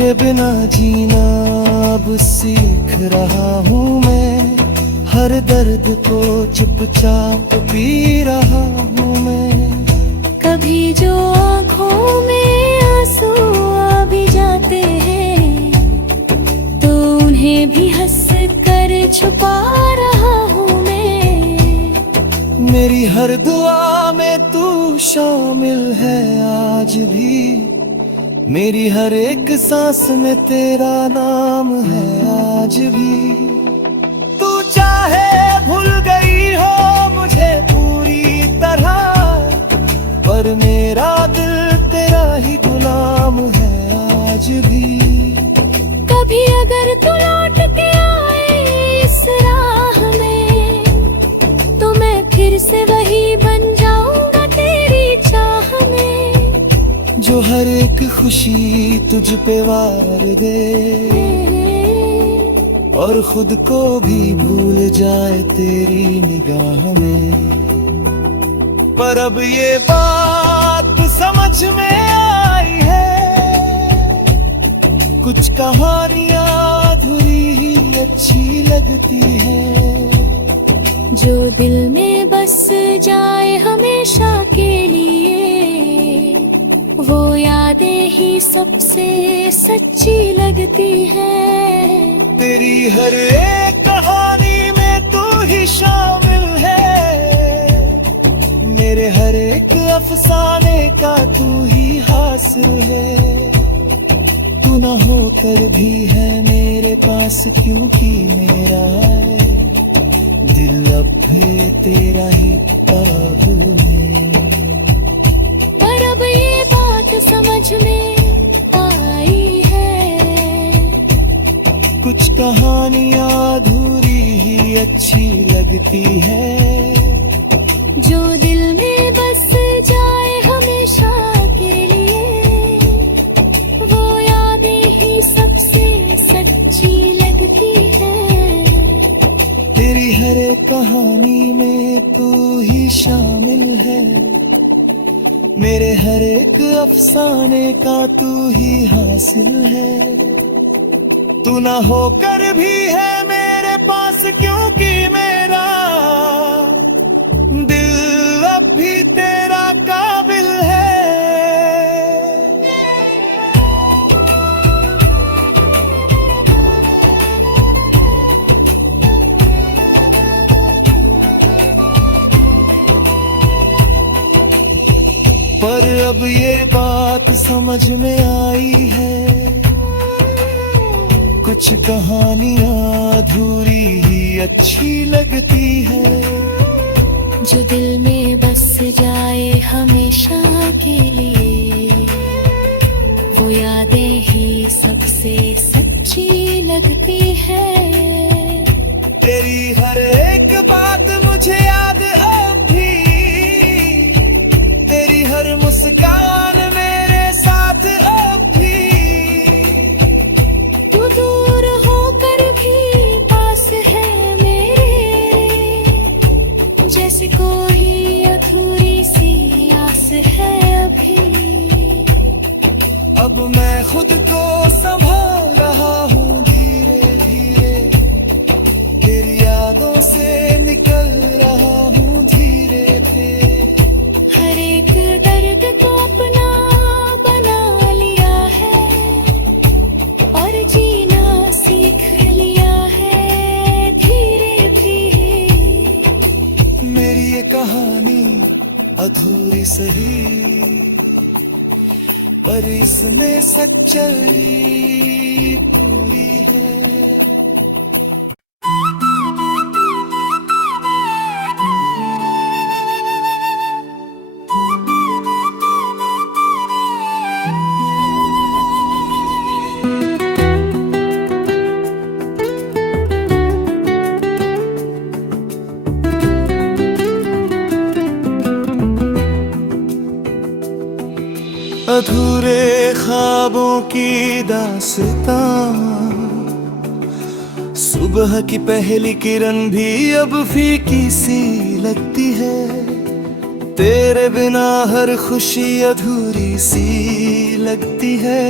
तेरे बिना जीना अब सीख रहा हूँ मैं, हर दर्द को चुपचाप पी रहा हूँ मैं। कभी जो आँखों में आंसू आ भी जाते हैं तो उन्हें भी हंस कर छुपा रहा हूँ मैं। मेरी हर दुआ में तू शामिल है आज भी, मेरी हर एक सांस में तेरा नाम है आज भी। तू चाहे भूल गई हो मुझे पूरी तरह, पर मेरा दिल तेरा ही गुलाम है आज भी। कभी अगर तू लौट के आए इस राह में तो मैं फिर से वही बन जाऊंगा तेरी चाह में। जो हर एक खुशी तुझ पे वार दे और खुद को भी भूल जाए तेरी निगाह में। पर अब ये बात समझ में आई है, कुछ कहानियां अधूरी ही अच्छी लगती है। जो दिल में बस जाए हमेशा के लिए वो यादें ही सबसे सच्ची लगती है। तेरी हर एक कहानी में तू ही शामिल है, मेरे हर एक अफसाने का तू ही हासिल है। तू ना होकर भी है मेरे पास क्योंकि मेरा दिल अब भी तेरा ही काबू है। पर अब ये बात समझ में आई है, कुछ कहानियां अधूरी ही अच्छी लगती है। जो दिल में बस जाए हमेशा के लिए वो यादें ही सबसे सच्ची लगती है। तेरी हर एक कहानी में तू ही शामिल है, मेरे हर एक अफसाने का तू ही हासिल है। तू ना होकर भी है मेरे पास क्योंकि मेरा दिल अब भी तेरा काबिल है। पर अब ये बात समझ में आई है, कुछ कहानियां अधूरी ही अच्छी लगती है। जो दिल में बस जाए हमेशा के लिए वो यादें ही सबसे सच्ची लगती है। तेरी हर एक बात मुझे याद अब भी, तेरी हर मुस्कान मेरे साथ अब भी। तू दूर होकर भी पास है मेरे, जैसे कोई अधूरी सी आस है अभी। अब मैं खुद को संभाल रहा हूँ धीरे धीरे, तेरी यादों से निकल रहा हूँ धीरे धीरे। हर एक दर्द को अपना बना लिया है और जीना सीख लिया है धीरे धीरे। मेरी ये कहानी अधूरी सही पर इसमें सच्चाई पूरी है। अधूरे ख्वाबों की दास्तां, सुबह की पहली किरण भी अब फीकी सी लगती है। तेरे बिना हर खुशी अधूरी सी लगती है।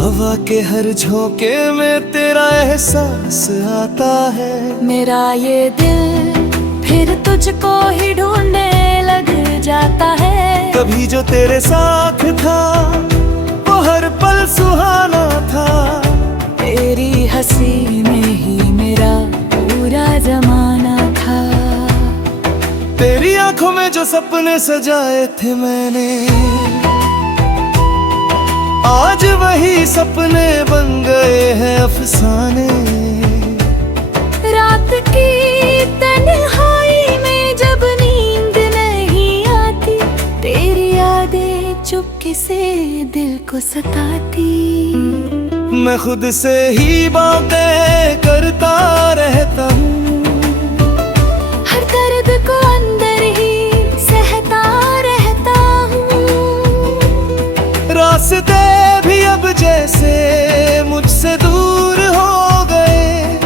हवा के हर झोंके में तेरा एहसास आता है। मेरा ये दिल फिर तुझको ही ढूंढने लग जाता है। कभी जो तेरे साथ था वो हर पल सुहाना था। तेरी हंसी में ही मेरा पूरा जमाना था। तेरी आंखों में जो सपने सजाए थे मैंने, आज वही सपने बन गए हैं अफसाने। रात की तन्हाई में जब नींद नहीं आती, तेरी यादें चुपके से दिल को सताती। मैं खुद से ही बातें करता रहता हूँ, हर दर्द को अंदर ही सहता रहता हूँ। रास्ते भी अब जैसे मुझसे दूर हो गए,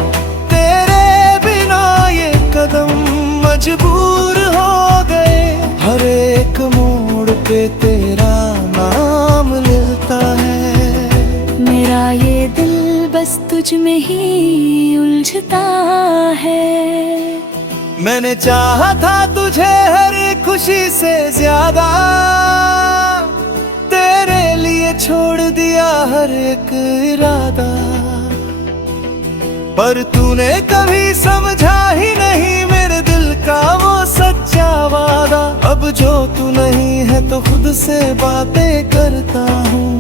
तेरे बिना ये कदम मजबूर हो गए। हर एक मोड़ पे तेरा नाम लेता है। मेरा ये दिल बस तुझ में ही उलझता है। मैंने चाहा था तुझे हर एक खुशी से ज्यादा, तेरे लिए छोड़ दिया हर एक इरादा। पर तूने कभी समझा ही नहीं मेरे दिल का वो सच्चा वादा। अब जो तू नहीं है तो खुद से बातें करता हूँ,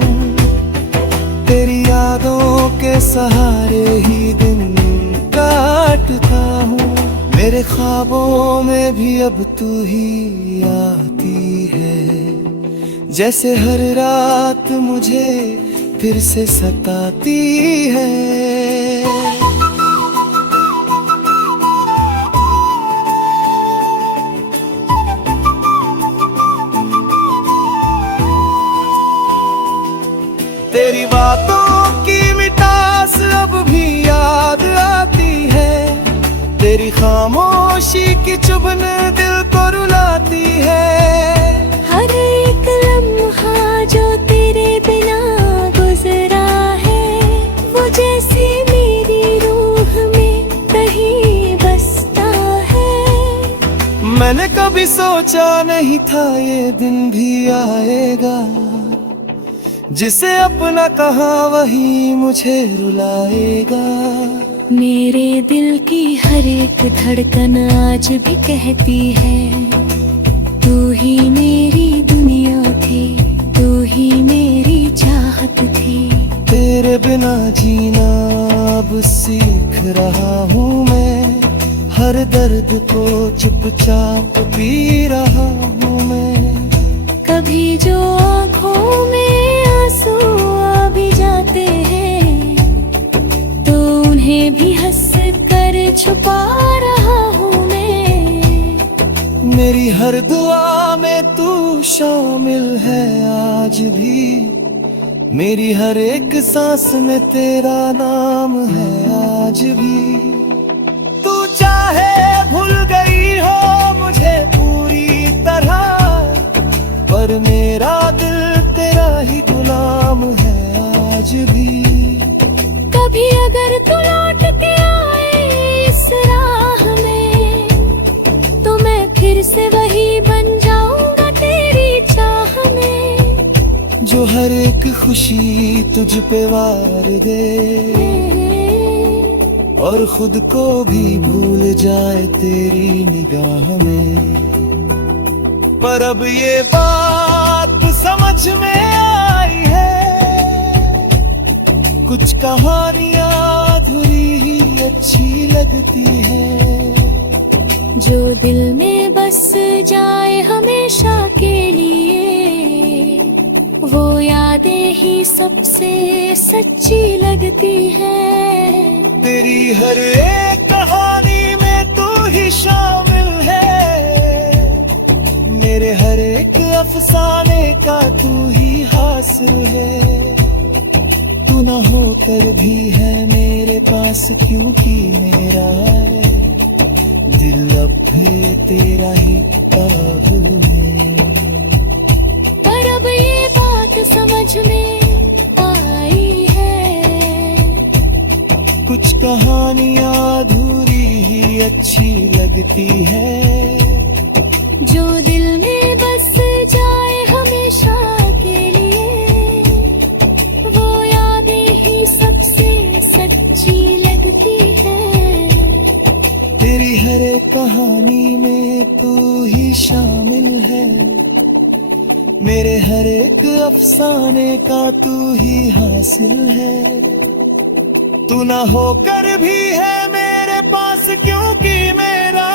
तेरी यादों के सहारे ही दिन काटता हूँ। मेरे ख्वाबों में भी अब तू ही आती है, जैसे हर रात मुझे फिर से सताती है। तेरी बातों की मिठास अब भी याद आती है। तेरी खामोशी की चुभन दिल को रुलाती है। हर एक लम्हा जो तेरे बिना गुजरा है, वो जैसे मेरी रूह में कहीं बसता है। मैंने कभी सोचा नहीं था ये दिन भी आएगा, जिसे अपना कहा वही मुझे रुलाएगा। मेरे दिल की हर एक धड़कन आज भी कहती है, तू ही मेरी दुनिया थी, तू ही मेरी चाहत थी। तेरे बिना जीना अब सीख रहा हूँ मैं, हर दर्द को चुपचाप पी रहा हूँ मैं। कभी जो आँखों में आंसू आ भी जाते हैं, तो उन्हें भी हंस कर छुपा रहा हूँ मैं। मेरी हर दुआ में तू शामिल है आज भी, मेरी हर एक सांस में तेरा नाम है आज भी। तू चाहे भूल गई हो मुझे पूरी तरह, पर मेरा दिल तेरा ही गुलाम है आज भी। कभी अगर तू लौट के आए इस राह में, तो मैं फिर से वही बन जाऊंगा तेरी चाह में। जो हर एक खुशी तुझ पे वार दे, और खुद को भी भूल जाए तेरी निगाह में। पर अब ये बात समझ में आई है, कुछ कहानियां अधूरी ही अच्छी लगती है। जो दिल में बस जाए हमेशा के लिए, वो यादें ही सबसे सच्ची लगती है। तेरी हर एक कहानी में तू ही शामिल है, मेरे हर एक अफसाने का तू ही हासिल है। तू ना होकर भी है मेरे पास, क्योंकि मेरा दिल अब भी तेरा ही काबू है। पर अब ये बात समझ में आई कहानियां अधूरी ही अच्छी लगती है। जो दिल में बस जाए हमेशा के लिए, वो यादें ही सबसे सच्ची लगती है। तेरी हर एक कहानी में तू ही शामिल है, मेरे हर एक अफसाने का तू ही हासिल है। तू ना होकर भी है मेरे पास, क्योंकि मेरा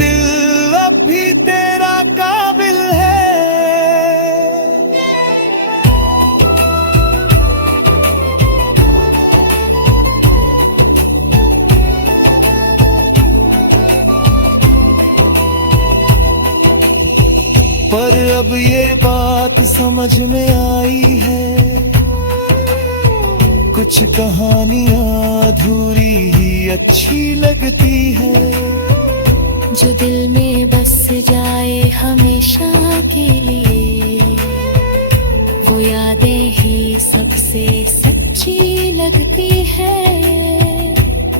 दिल अब भी तेरा काबिल है। पर अब ये बात समझ में आई है, कुछ कहानियां अधूरी ही अच्छी लगती है। जो दिल में बस जाए हमेशा के लिए, वो यादें ही सबसे सच्ची लगती है।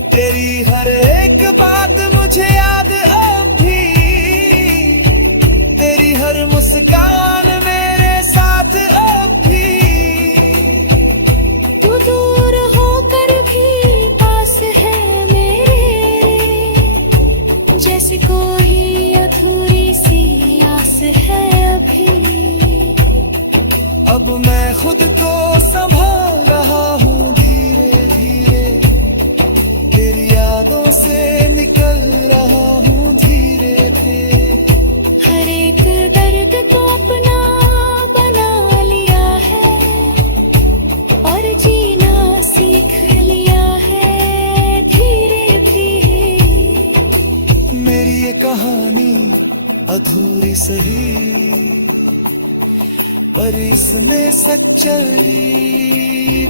तेरी हर एक बात मुझे याद अब भी, तेरी हर मुस्कान मेरे साथ अब भी। तू दूर होकर भी पास है मेरे, जैसे कोई अधूरी सी आस है अभी। अब मैं खुद को संभाल रहा हूँ धीरे धीरे, तेरी यादों से निकल रहा हूँ धीरे धीरे। हर एक दर्द को अपना बना लिया है, और जीना सीख लिया है धीरे धीरे। मेरी ये कहानी अधूरी सही, पर इसमें सच्चाई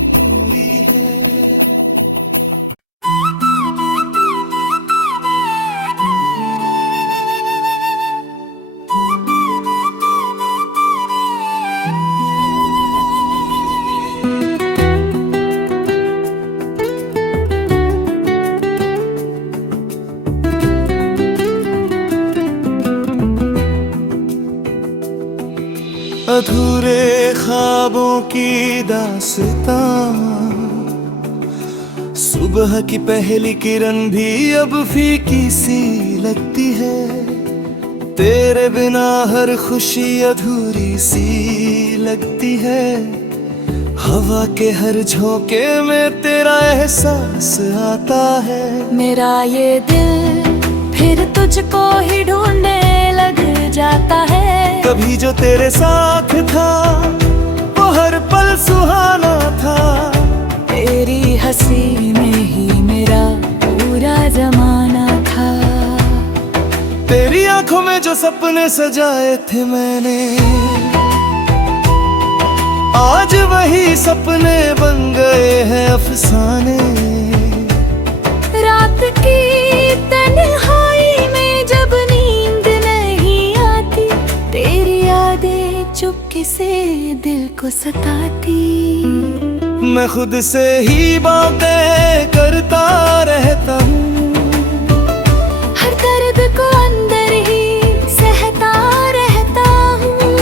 पूरी है। अधूरे ख्वाबों की दास्तां, सुबह की पहली किरण भी अब फीकी सी लगती है। तेरे बिना हर खुशी अधूरी सी लगती है। हवा के हर झोंके में तेरा एहसास आता है। मेरा ये दिल फिर तुझको ही ढूंढने लग जाता है। कभी जो तेरे साथ था वो हर पल सुहाना था। तेरी हंसी में ही मेरा पूरा जमाना था। तेरी आंखों में जो सपने सजाए थे मैंने, आज वही सपने बन गए हैं अफसाने। रात की तन्हाई में जब नींद नहीं आती, तेरी यादें चुपके से दिल को सताती। मैं खुद से ही बातें करता रहता हूँ, हर दर्द को अंदर ही सहता रहता हूँ।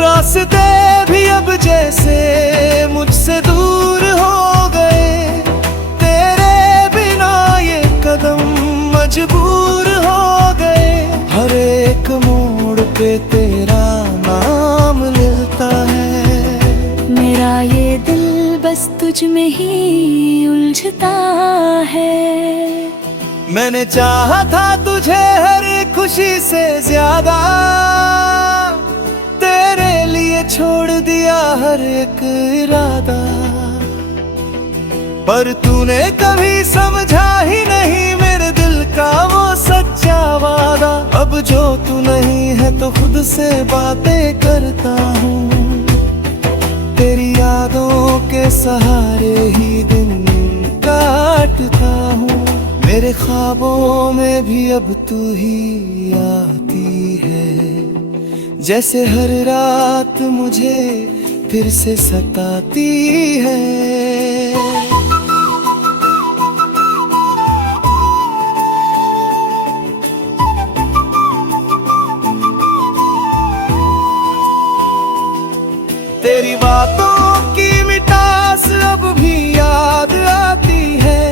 रास्ते भी अब जैसे मुझसे दूर हो गए। तेरे बिना ये कदम मजबूर हो गए। हर एक मोड़ पे तेरा नाम लेता है। मेरा ये दिल बस तुझ में ही उलझता है। मैंने चाहा था तुझे हर खुशी से ज्यादा, तेरे लिए छोड़ दिया हर एक इरादा। पर तूने कभी समझा ही नहीं मेरे दिल का वो सच्चा वादा। अब जो तू नहीं है तो खुद से बातें करता हूँ। तेरी यादों के सहारे ही दिन काटता हूँ। मेरे ख्वाबों में भी अब तू ही आती है। जैसे हर रात मुझे फिर से सताती है। तेरी बातों की मिठास अब भी याद आती है,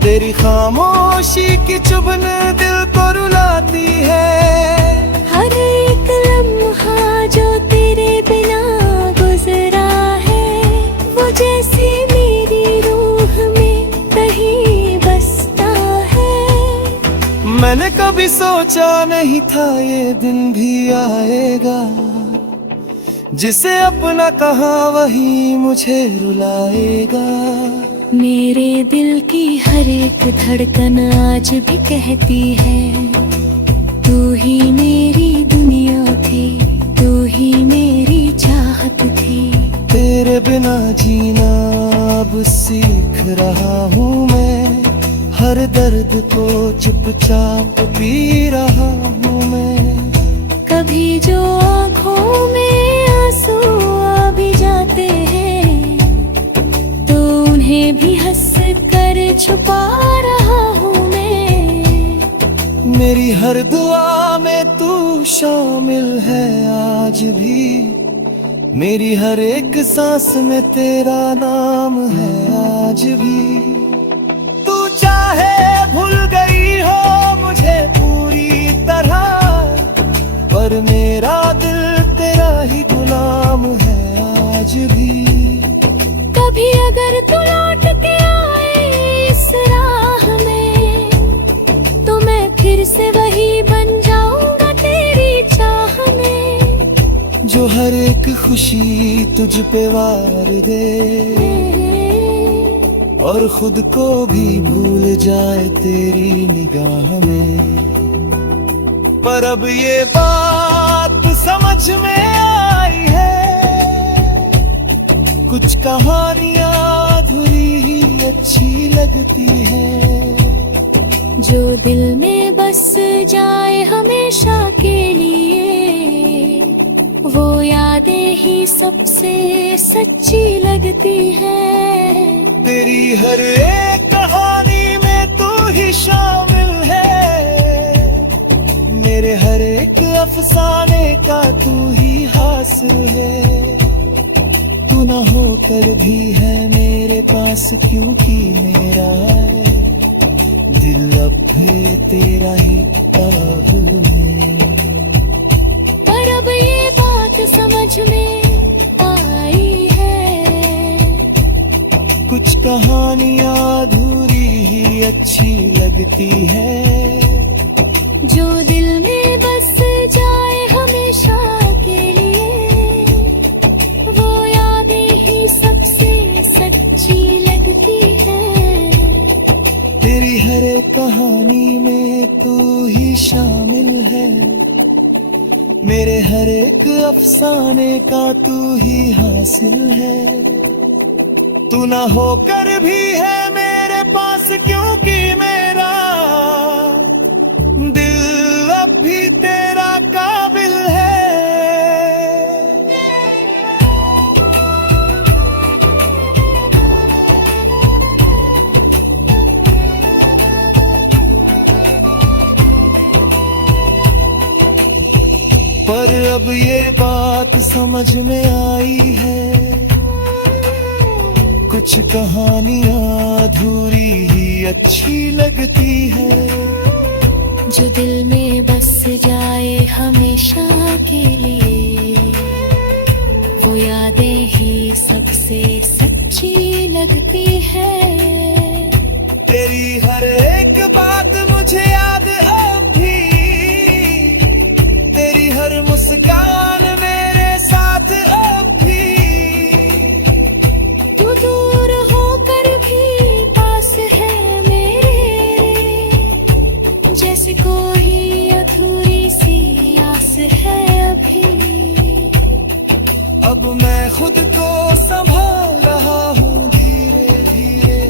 तेरी खामोशी की चुभन दिल को रुलाती है। हर एक लम्हा जो तेरे बिना गुजरा है, वो जैसे मेरी रूह में कहीं बसता है। मैंने कभी सोचा नहीं था ये दिन भी आएगा, जिसे अपना कहा वही मुझे रुलाएगा। मेरे दिल की हर एक धड़कन आज भी कहती है, तू ही मेरी दुनिया थी, तू ही मेरी चाहत थी। तेरे बिना जीना अब सीख रहा हूँ मैं, हर दर्द को चुपचाप पी रहा हूँ मैं। कभी जो आँखों में आंसू आ भी जाते हैं, तो उन्हें भी हंस कर छुपा रहा हूँ मैं। मेरी हर दुआ में तू शामिल है आज भी, मेरी हर एक सांस में तेरा नाम है आज भी। तू चाहे भूल गई हो मुझे पूरी तरह, पर मेरा दिल तेरा ही गुलाम है आज भी। कभी अगर तू लौट के आए इस राह में, तो मैं फिर से वही बन जाऊंगा तेरी चाह में। जो हर एक खुशी तुझ पे वार दे, और खुद को भी भूल जाए तेरी निगाह में। पर अब ये बात समझ में आई है, कुछ कहानियां अधूरी ही अच्छी लगती है। जो दिल में बस जाए हमेशा के लिए, वो यादें ही सबसे सच्ची लगती है। तेरी हर एक कहानी में तू ही शामिल है, मेरे हर एक अफसाने का तू ही हासिल है। तू ना होकर भी है मेरे पास, क्योंकि मेरा दिल अब भी तेरा ही काबू है। पर अब ये बात समझ में आई है, कुछ कहानियां अधूरी ही अच्छी लगती है। जो दिल में बस जाए हमेशा के लिए, वो यादें ही सबसे सच्ची लगती है। तेरी हर एक कहानी में तू ही शामिल है, मेरे हर एक अफसाने का तू ही हासिल है। तू ना होकर भी है मेरे पास, क्योंकि मेरा दिल अब भी तेरा काबिल है। पर अब ये बात समझ में आई है, कुछ कहानियां अधूरी ही अच्छी लगती है। जो दिल में बस जाए हमेशा के लिए, वो यादें ही सबसे सच्ची लगती है। तेरी हर एक बात मुझे याद अब भी, तेरी हर मुस्कान मेरे साथ अब भी। तू दूर होकर भी पास है मेरे, जैसे कोई अधूरी सी आस है अभी। अब मैं खुद को संभाल रहा हूँ धीरे धीरे,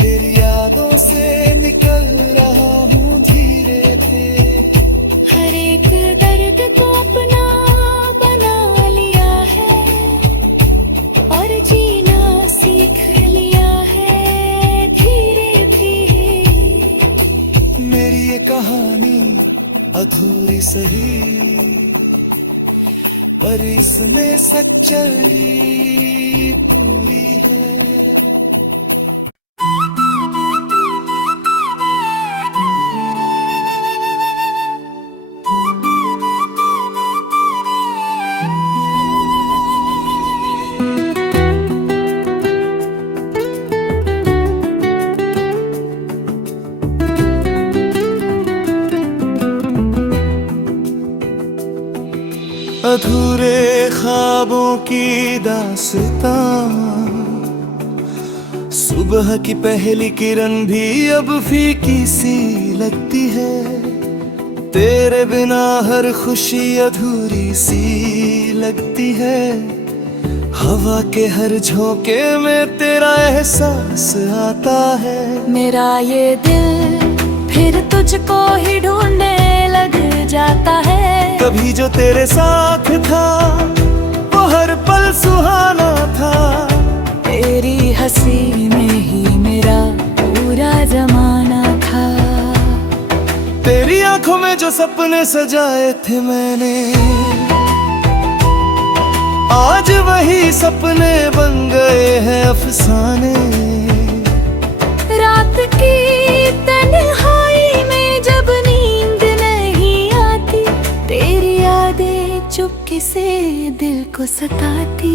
तेरी यादों से निकल रहा हूँ धीरे धीरे। हर एक दर्द को अपना बना लिया है, और जीना सीख लिया है धीरे धीरे। मेरी ये कहानी अधूरी सही, पर इस अपने सच्चाई पूरी है। अधूरे ख्वाबों की दास्तां, सुबह की पहली किरण भी अब फीकी सी लगती है। तेरे बिना हर खुशी अधूरी सी लगती है। हवा के हर झोंके में तेरा एहसास आता है। मेरा ये दिल फिर तुझको ही ढूंढने लग जाता है। कभी जो तेरे साथ था वो हर पल सुहाना था। तेरी हंसी में ही मेरा पूरा जमाना था। तेरी आंखों में जो सपने सजाए थे मैंने, आज वही सपने बन गए हैं अफसाने। रात की तन्हाई में जब नींद नहीं आती, तेरी यादें चुपके से दिल को सताती।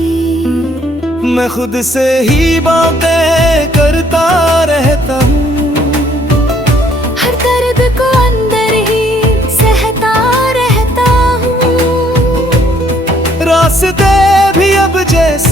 मैं खुद से ही बातें करता रहता हूँ, हर दर्द को अंदर ही सहता रहता हूँ। रास्ते भी अब जैसे